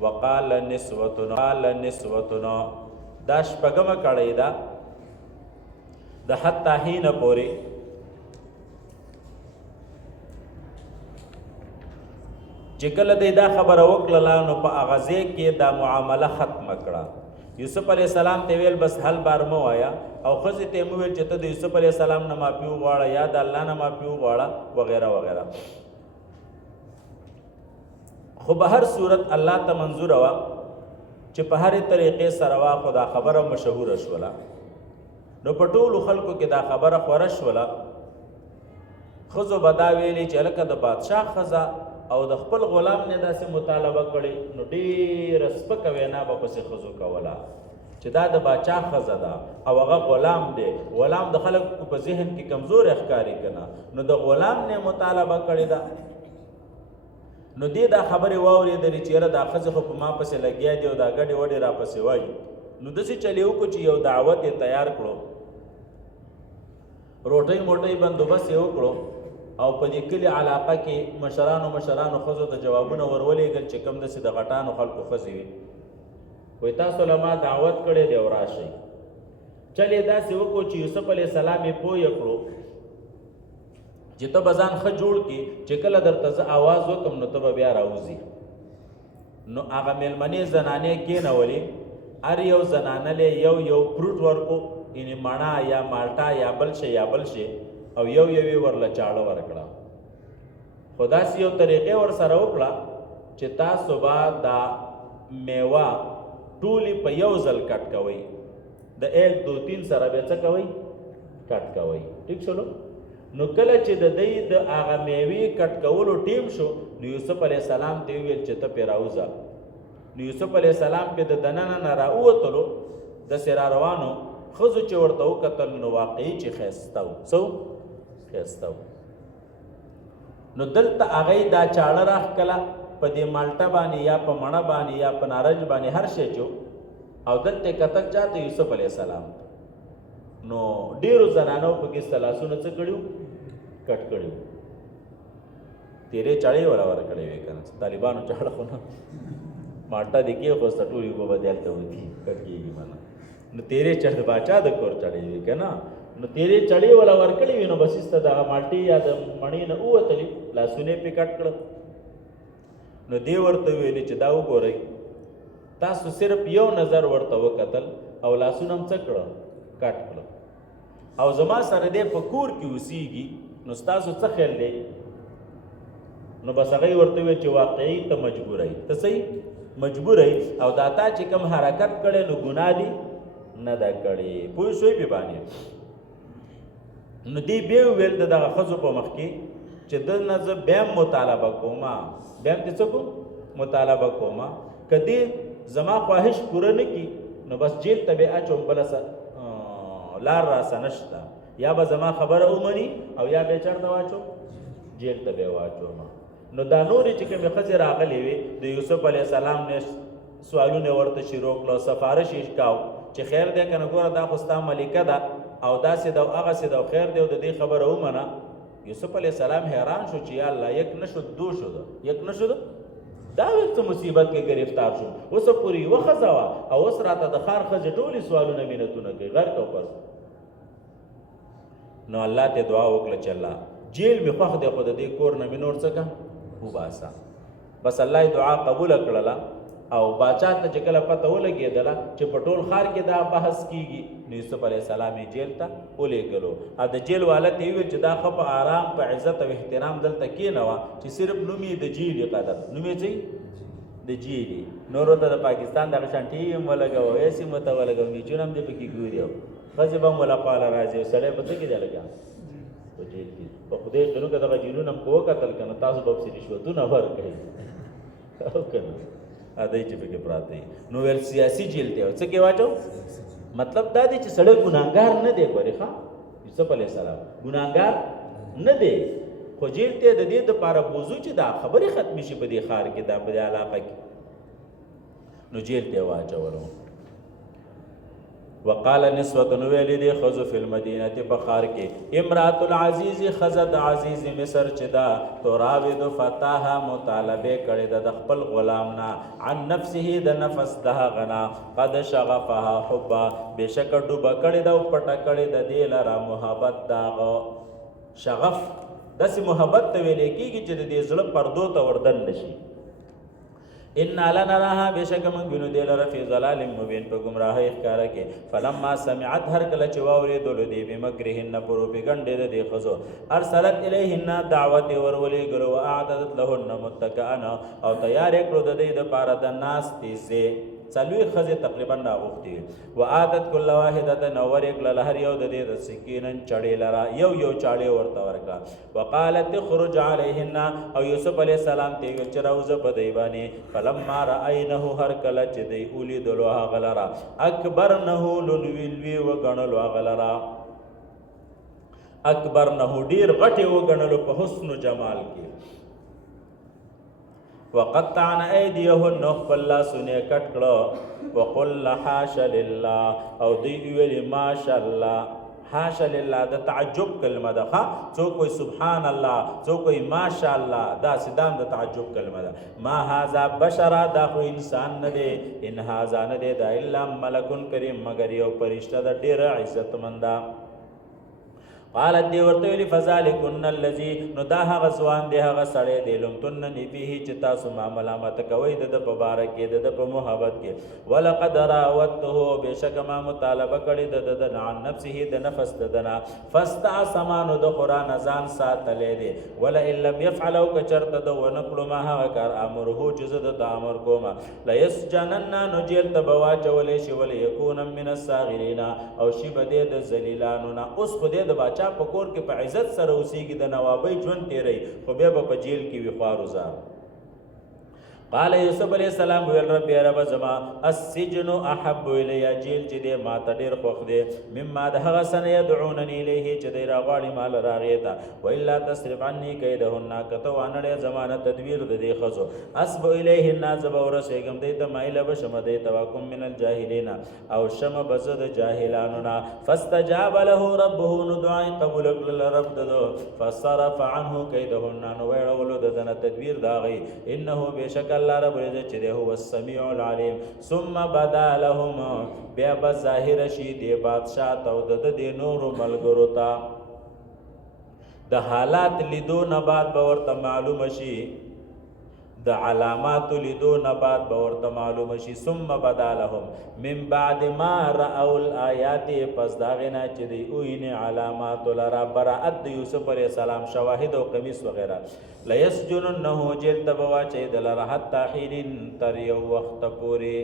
وقال نسوتنا دا شپږمه کړۍ ده د حتی حین پورې چې کله دی دا خبره وکړله نو په هغه ځای کې دا معامله ختمه کړه. یوسف علیه السلام ته ویل بس هل بار مه وایه او ښځې ته یې وویل چې ته د یوسف علیه السلام نه معافي وغواړه یا د الله نه معافي وغواړه وغیره وغیره. خو به هر صورت الله ته منظوره وه چې په هرې طریقې سره وه خو دا خبره مشهوره شوله. نو په ټولو خلکو کې دا خبره خوره شوله. ښځو به دا ویلي چې هلکه د بادشاه ښځه او د خپل غلام نه داسې مطالبه کړې نو ډېره سپکه وینا به پسې ښځو کوله چې دا د باچا ښځه ده او هغه غلام دی. غلام د خلکو په ذهن کې کمزوری ښکاري که نه نو د غلام نه مطالبه کړې ده. نو دې دا خبرې واورېدلې چې یاره دا ښځې خو په ما پسې لګیا دي او دا ګډې وډې را پسې وایي. نو داسې چلې وکړو چې یو دعوت یې تیار کړو، روټۍ موټۍ بندوبست یې وکړو او په دې کلي علاقه کې مشرانو ښځو ته جوابونه ورولېږل چې کوم داسې د غټانو خلکو ښځې وي. وایي تاسو له ما دعوت کړی دی او راشئ. چل یې داسې وکړو چې یوسف علیه السلام یې پوه کړو چې ته به ځان ښه جوړ کړي چې کله درته زه آواز وکړم نو ته به بیا راوځي. نو هغه مېلمنې زنانې کېنولې، هر یو زنانه یو فروټ ورکو، یعنې مڼه یا مالټه یا بل شی او یو یې ورله چاړه ورکړه. خو داسې یو طریقې ورسره وکړه چې تاسو به دا میوه ټولې په یو ځل کټ کوئ، د 1 2 3 سره به څه کوئ؟ کټ کوئ. ټیک شولو؟ نو کله چې د دوی د هغه میوې کټ کولو ټیم شو نو یوسف علیه السلام ته ویل چې ته پې راوځه. نو یوسف علیه السلام پې د دننه نه راووتلو، داسې را روانو، ښځو چې ورته وکتل نو واقعي چې ښایسته و. څه و؟ ښایسته و. نو دلته هغه دا چاړه راښکله په دې مالټه باندې یا په مڼه باندې یا په نارنج باندې هر شی چې او دلته کتل چاته یوسف علیه السلام. نو ډېرو زنانو پکې لاسونه څه کړي وو؟ کټ کړي وو. تیرې چاړې وله ورکړې وې که نه، طالبانو چاړه خو نه، مالټه دې کېښوسته ټولې اوبه به دلته وځي، کټ کېږي به نه. نو تیرې چاړه د باچا د کور چاړې وې که نه، نو تیرې چړې وله ورکړې وي نو بس ایسته دغه مالټې یا د مڼې نه ووتلې، لاسونه یې پې کټ کړل. نو دې ورته ویلې چې دا وګورئ تاسو صرف یو نظر ورته وکتل او لاسونه هم څه کړه؟ کټ کړه. او زما سره دې په کور کې اوسېږي نو ستاسو څه خیال دی؟ نو بس هغه یې ورته ویل چې واقعي ته مجبوره یې، ته صحیح مجبوره یې او دا تا چې کوم حرکت کړی نو ګناه دي نه ده کړې. پوه شوئ پې باندې؟ نو دی بیا ویل د دغه ښځو په مخ کې چې د نه زه بیا هم مطالبه کومه، بیا هم دې څه کوم؟ مطالبه کومه. که دې زما خواهش پوره نه کړي نو بس جیل ته بیا اچوم، بله لار راسه نشته، یا به زما خبره ومني او یا بیا چېرته واچوم؟ جیل ته بیا واچوم. نو دا نورې چې کومې ښځې راغلې وې د یوسف علیه السلام نه سوالونه ورته شروع کړه، سفارش یې کاو چې خیر دی که نه ګوره دا خو ستا ملکه ده او داسې ده او هغسې ده او خیر دی او د دې خبره ومنه. یوسف علیه السلام حیران شو چې یا الله یک نه شد دو شده، یک نه شده، دا څه مصیبت کې گرفتار شو. اوس پورې یوه ښځه وه او اوس راته د ښار ښځې ټولې سوالونه مینتونه کوي، غرق او پرځ. نو الله ته دعا وکړه چې الله جیل مې خوښ دی خو د دې کور نه مې نور څه کړه؟ وباسه. بس الله یې دعا قبوله کړله او باچا ته چې کله پته ولګېدله چې په ټول ښار کې دا بحث کېږي نو یوسف علیه السلام یې جیل ته ولېږلو. او د جیل والا ته یې وویل چې دا ښه په آرام په عزت او احترام دلته کېنوه چې صرف نوم یې د جیلې قدر، نوم یې څه د جیلې، نورو ته د پاکستان دغه شان ټي هم ولګوه، ایس هم ورته ولګوه، میچونه هم دې پکې ګوري او ښځې به هم له خواله راځي او سړی په څه کې دی لګیا؟ په جیل کې. په خدای قانون که دغه جیلونه هم که وکتل که نه تاسو به پسې رشوتونه ورکوئ او که نه ادی چې پکې پراته وي. نو ویل سیاسي جیل دی او څه کې واچو؟ مطلب دا دی چې سړی ګناهګار نه دی. ګورې ښه یوسف علیه السلام ګناهګار نه دی خو جیل ته د دې دپاره بوځو چې دا خبرې ختمې شي په دې ښار کې، دا په دې علاقه کې. نو جیل ته یې واچولو. وقال نسوة ویل دی خذ فی المدینه په ښار کې امرات العزیز خزد عزیز مصر چې دا تراود فتاها مطالبه کړي د خپل غلام نه عن نفسه د نفس ده غنا قد شغفها حبا بشک ډوب کړي دا پټ کړي د دې لره محبت دا شغف داسې محبت ته ویل کېږي چې د دې زړه پردو ته وردن نشي ان لنراها بشک من بنو دل رفی ضلال مبین په گمراهی ښکارا کې فلما سمعت هر کله چې واورېدل دې بمکرهن پروپاګاندا د دې خزو ارسلت الیهن دعوت ورولې ګلو اعدت لهن متکئا او تیار کړو د دې د پاره د ناس تیزه څلوي خزه تقریبا راغوختي و عادت کله واحده نور کله هر یو د دې د سکینن چړې لرا یو چاړې ورته ورکا وقالت خرج علیهن او یوسف علی السلام ته ویل چې راوځه په دی باندې فلما رأینه هر کله چې دی اولی دلو غلرا اکبرنه لنویلوی وغنلو غلرا اکبرنه ډیر غټي وغنلو په حسن و جمال کې وقطعن ایدیهن خپل لاسونه کټ کړه وقل حاش لله او دی ویل ماشاء الله حاش لله د تعجب کلمه ده څوک کوئی سبحان الله څوک کوئی ماشاء الله دا سدام د تعجب کلمه ده ما هاذا بشر دا خو انسان نه دی ان هاذا نه دی دا الا ملک کریم مگر یو فرشتہ د ډیر عزت مندا قالت دی ورته ویلی فذلکن الذی نو دا هغه ځوان دی هغه سړی دی لمتن نفیه چې تاسو ملامت کوئ د په باره کې د په محبت کې ولقد راودته بشک ما مطالبه کړې د عن نفسه د نفس دنا فاستعصم د قران ځان ساتلې دی ولا ان لم يفعل او کچرت د ونقل ما هغه کار امره جزد د امر کوما لا يسجنن نو جیل تبوا چولې شي ول یکون من الصاغرین او شی بده د ذلیلانو نه اوس خو دې د باچا په کور کې په عزت سره اوسېږي د نوابۍ ژوند تیری خو بیا به په جیل کې وي خوار قال یوسف علیہ السلام ویل رب یا رب زما السجن احب الی جیل چې دې ما ته ډیر خوښ دی مما د هغه سنه يدعونني الیه چې دې راغواړي مال راغی ته و الا تصرف عني کیدهن کته وانړې زمانه تدبیر د دې خزو اسب الیهن زب ورسېګم دې ته مایله بشم دې تواکم من الجاهلین او شم بزد جاهلانو نا فاستجاب له ربه نو دعای قبول کړل رب ددو فصرف عنه کیدهن نو ویړولو دنه تدبیر داغي انه بشک الله رب العزت چې هو السمیع العلیم ثم بدا لهم بیا بظاهر شي دی بادشاہ ته د دې نور ملګرو ته د حالات لیدو نه بعد به ورته معلوم شي د علامات لیدو نه بعد به ورته معلوم شي ثم بدا لهم من بعد ما رأوا الآیات پس داغنا چې دی اوینه علامات لرا براءت د یوسف علیہ السلام شواهد او قمیص وغیرہ لیسجننه جلد بوا چې دلر حتی حین تر یو وخت پوری